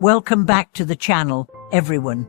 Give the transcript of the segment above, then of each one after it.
Welcome back to the channel, everyone.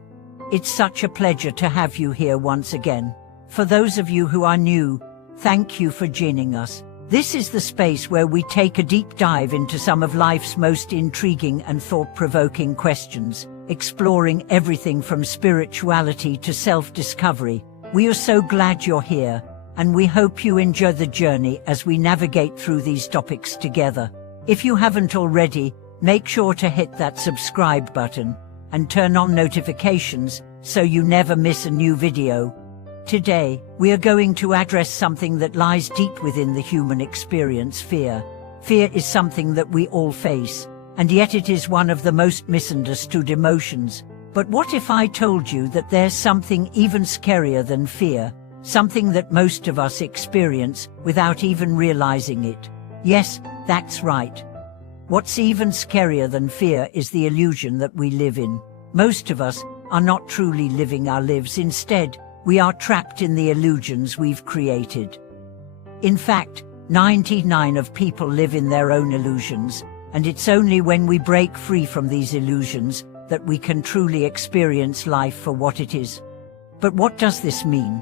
It's such a pleasure to have you here once again. For those of you who are new, thank you for joining us. This is the space where we take a deep dive into some of life's most intriguing and thought-provoking questions, exploring everything from spirituality to self-discovery. We are so glad you're here, and we hope you enjoy the journey as we navigate through these topics together. If you haven't already, make sure to hit that subscribe button and turn on notifications so you never miss a new video. Today, we are going to address something that lies deep within the human experience: fear. Fear is something that we all face, and yet it is one of the most misunderstood emotions. But what if I told you that there's something even scarier than fear, something that most of us experience without even realizing it? Yes, that's right. What's even scarier than fear is the illusion that we live in. Most of us are not truly living our lives. Instead, we are trapped in the illusions we've created. In fact, 99% of people live in their own illusions, and it's only when we break free from these illusions that we can truly experience life for what it is. But what does this mean?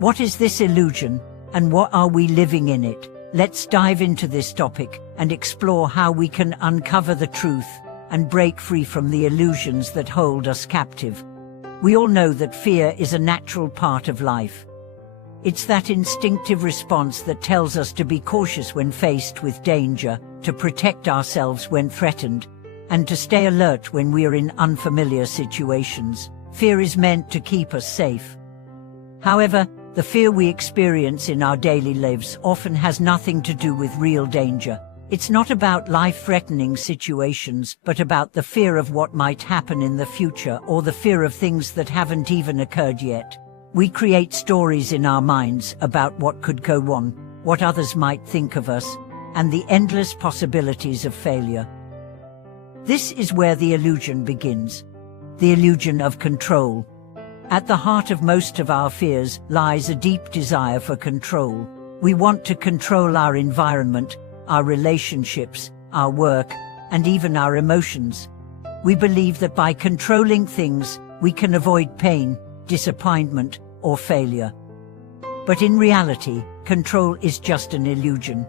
What is this illusion, and what are we living in it? Let's dive into this topic and explore how we can uncover the truth and break free from the illusions that hold us captive. We all know that fear is a natural part of life. It's that instinctive response that tells us to be cautious when faced with danger, to protect ourselves when threatened, and to stay alert when we're in unfamiliar situations. Fear is meant to keep us safe. However, the fear we experience in our daily lives often has nothing to do with real danger. It's not about life-threatening situations, but about the fear of what might happen in the future, or the fear of things that haven't even occurred yet. We create stories in our minds about what could go wrong, what others might think of us, and the endless possibilities of failure. This is where the illusion begins. The illusion of control. At the heart of most of our fears lies a deep desire for control. We want to control our environment, our relationships, our work, and even our emotions. We believe that by controlling things, we can avoid pain, disappointment, or failure. But in reality, control is just an illusion.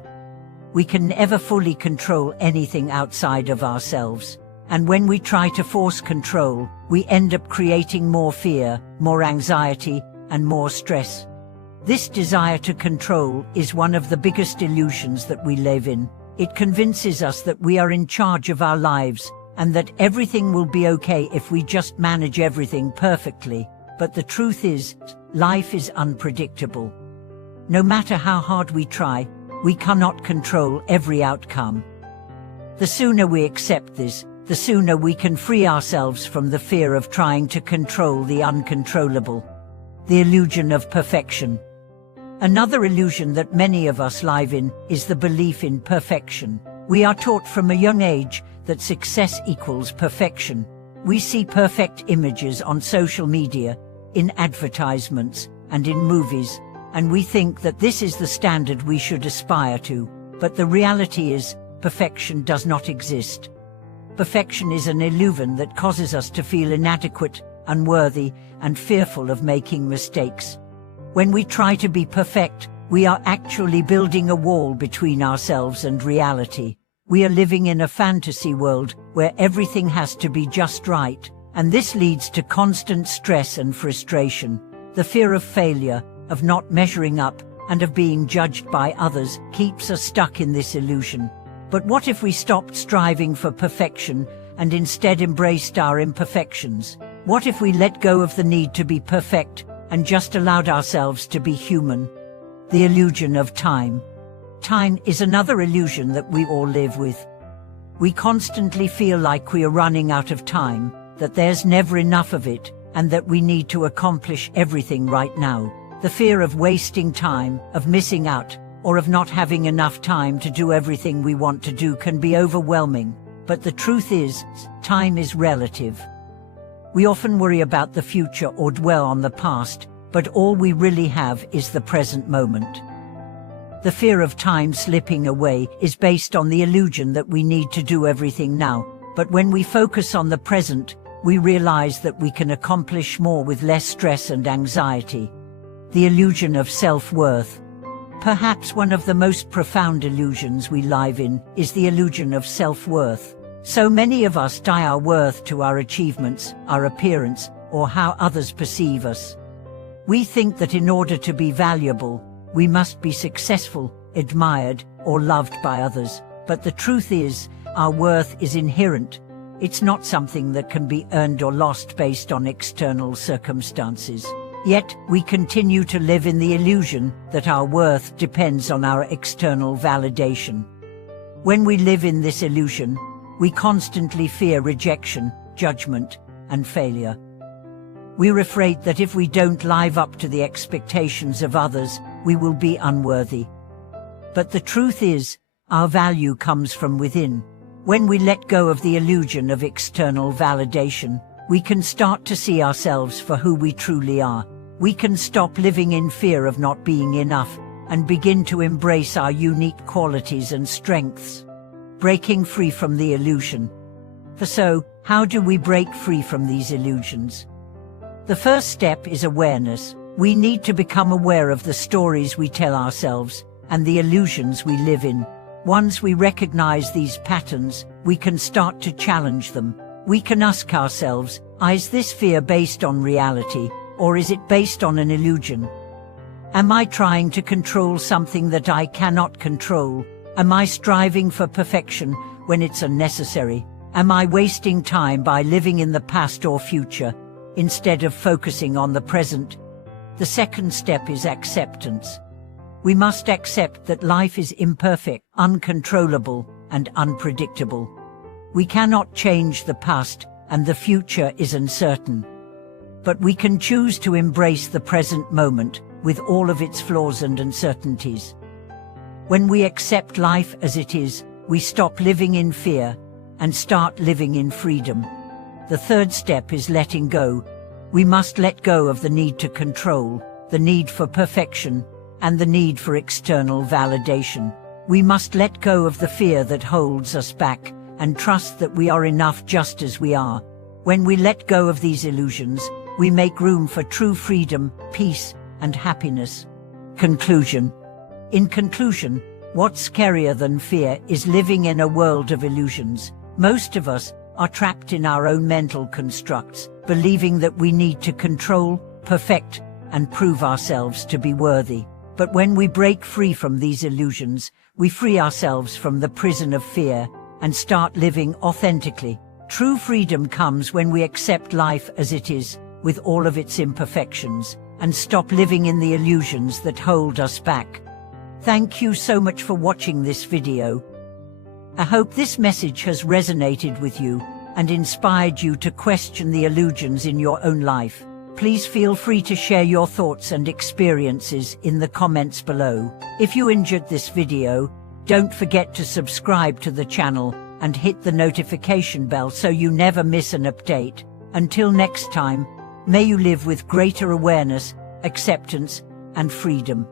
We can never fully control anything outside of ourselves. And when we try to force control, we end up creating more fear, more anxiety, and more stress. This desire to control is one of the biggest illusions that we live in. It convinces us that we are in charge of our lives, and that everything will be okay if we just manage everything perfectly. But the truth is, life is unpredictable. No matter how hard we try, we cannot control every outcome. The sooner we accept this, the sooner we can free ourselves from the fear of trying to control the uncontrollable. The illusion of perfection. Another illusion that many of us live in is the belief in perfection. We are taught from a young age that success equals perfection. We see perfect images on social media, in advertisements, and in movies, and we think that this is the standard we should aspire to. But the reality is, perfection does not exist. Perfection is an illusion that causes us to feel inadequate, unworthy, and fearful of making mistakes. When we try to be perfect, we are actually building a wall between ourselves and reality. We are living in a fantasy world where everything has to be just right, and this leads to constant stress and frustration. The fear of failure, of not measuring up, and of being judged by others keeps us stuck in this illusion. But what if we stopped striving for perfection and instead embraced our imperfections? What if we let go of the need to be perfect and just allowed ourselves to be human? The illusion of time. Time is another illusion that we all live with. We constantly feel like we are running out of time, that there's never enough of it, and that we need to accomplish everything right now. The fear of wasting time, of missing out, or of not having enough time to do everything we want to do can be overwhelming. But the truth is, time is relative. We often worry about the future or dwell on the past, but all we really have is the present moment. The fear of time slipping away is based on the illusion that we need to do everything now, But when we focus on the present, we realize that we can accomplish more with less stress and anxiety. The illusion of self-worth. Perhaps one of the most profound illusions we live in is the illusion of self-worth. So many of us tie our worth to our achievements, our appearance, or how others perceive us. We think that in order to be valuable, we must be successful, admired, or loved by others. But the truth is, our worth is inherent. It's not something that can be earned or lost based on external circumstances. Yet, we continue to live in the illusion that our worth depends on our external validation. When we live in this illusion, we constantly fear rejection, judgment, and failure. We're afraid that if we don't live up to the expectations of others, we will be unworthy. But the truth is, our value comes from within. When we let go of the illusion of external validation, we can start to see ourselves for who we truly are. We can stop living in fear of not being enough and begin to embrace our unique qualities and strengths, breaking free from the illusion. So, how do we break free from these illusions? The first step is awareness. We need to become aware of the stories we tell ourselves and the illusions we live in. Once we recognize these patterns, we can start to challenge them. We can ask ourselves, is this fear based on reality, or is it based on an illusion? Am I trying to control something that I cannot control? Am I striving for perfection when it's unnecessary? Am I wasting time by living in the past or future, instead of focusing on the present? The second step is acceptance. We must accept that life is imperfect, uncontrollable, and unpredictable. We cannot change the past, and the future is uncertain. But we can choose to embrace the present moment, with all of its flaws and uncertainties. When we accept life as it is, we stop living in fear, and start living in freedom. The third step is letting go. We must let go of the need to control, the need for perfection, and the need for external validation. We must let go of the fear that holds us back, and trust that we are enough just as we are. When we let go of these illusions, we make room for true freedom, peace, and happiness. Conclusion. In conclusion, what's scarier than fear is living in a world of illusions. Most of us are trapped in our own mental constructs, believing that we need to control, perfect, and prove ourselves to be worthy. But when we break free from these illusions, we free ourselves from the prison of fear and start living authentically. True freedom comes when we accept life as it is, with all of its imperfections, and stop living in the illusions that hold us back. Thank you so much for watching this video. I hope this message has resonated with you and inspired you to question the illusions in your own life. Please feel free to share your thoughts and experiences in the comments below. If you enjoyed this video, don't forget to subscribe to the channel and hit the notification bell so you never miss an update. Until next time, may you live with greater awareness, acceptance, and freedom.